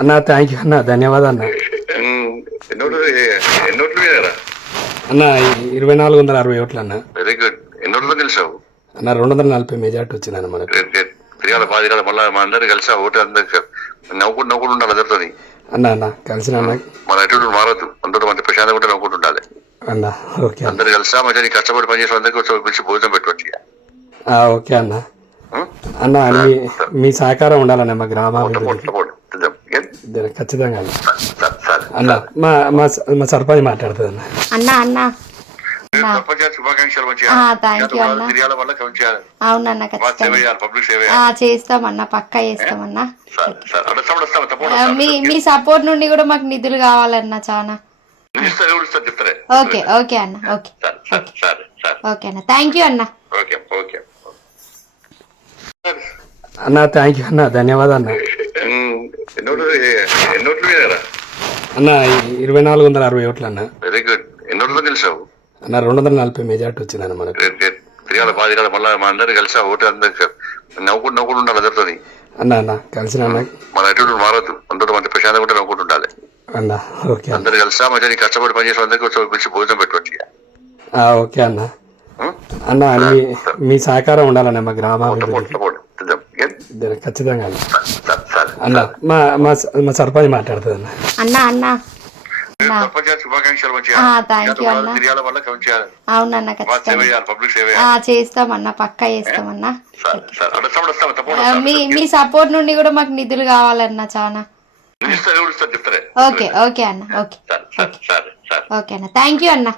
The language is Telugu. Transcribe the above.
అన్న థ్యాంక్ యూ అన్న, ధన్యవాదాలు అన్న. ఎన్నోట్లు వేయరా అన్న 2460 ఓట్లు అన్న. Very good. ఎన్నోట్లు గెలిచావు అన్న 240 మెజార్టీ వచ్చిందన్న మనకు. తిరగాల బాధికాల మళ్ళీ మా అందరు కలిసా ఓటు అందరికి నవ్వుకుంటూ నవ్వుకుంటూ ఉండాలి అందరితో. అన్న అన్న కలిసిన అన్న. మన ఎటు మారద్దు, అందరూ మంచి ప్రశాంతంగా ఉంటే నవ్వుకుంటూ ఉండాలి అన్న. ఓకే అందరు కలిసా మంచిగా నీ కష్టపడి పనిచేసిన అందరికీ పిలిచి భోజనం పెట్టవచ్చు. ఓకే అన్న. అన్న మీ సహకారం ఉండాలన్న మా గ్రామాభివృద్ధికి. ఖచ్చితంగా అన్న. అన్న మా సర్పంచ్ మాట్లాడుతుంది అన్న. అన్న అన్న శుభాకాంక్షలు. థ్యాంక్ యూ అన్న. అవునన్న ఖచ్చితంగా చేస్తామన్నా, పక్కా చేస్తామన్నా. మీ సపోర్ట్ నుండి కూడా మాకు నిధులు కావాలన్నా చాలా. ఓకే ఓకే అన్న. ఓకే ఓకే అన్న. థ్యాంక్ యూ అన్న. అన్న థ్యాంక్ యూ అన్న, ధన్యవాదాలు అన్న. ఎన్నోట్లు వేయరా అన్న 2460 ఓట్లు అన్న. Very good. ఎన్నోట్లు గెలిచావు అన్న 240 మెజార్టీ వచ్చిందన్న మనకు. తిరగాల బాధికాల మళ్ళీ మా అందరు కలిసా ఓటు అందరికి నవ్వుకుంటూ నవ్వుకుంటూ ఉండాలి అందరితో. అన్న అన్న కలిసిన అన్న. మన ఎటు మారద్దు, అందరూ మంచి ప్రశాంతంగా ఉంటే నవ్వుకుంటూ ఉండాలి అన్న. ఓకే అందరు కలిసా మంచిగా నీ కష్టపడి పనిచేసిన అందరికీ పిలిచి భోజనం పెట్టవచ్చు. ఓకే అన్న. అన్న మీ సహకారం ఉండాలన్న మా గ్రామాభివృద్ధికి. ఖచ్చితంగా అన్న. అన్న మా సర్పంచ్ మాట్లాడుతుంది అన్న. అన్న అన్న శుభాకాంక్షలు. థ్యాంక్ యూ అన్న. అవునన్న ఖచ్చితంగా చేస్తామన్నా, పక్కా చేస్తామన్నా. మీ సపోర్ట్ నుండి కూడా మాకు నిధులు కావాలన్నా చాలా. ఓకే ఓకే అన్న. ఓకే ఓకే అన్న. థ్యాంక్ యూ అన్న.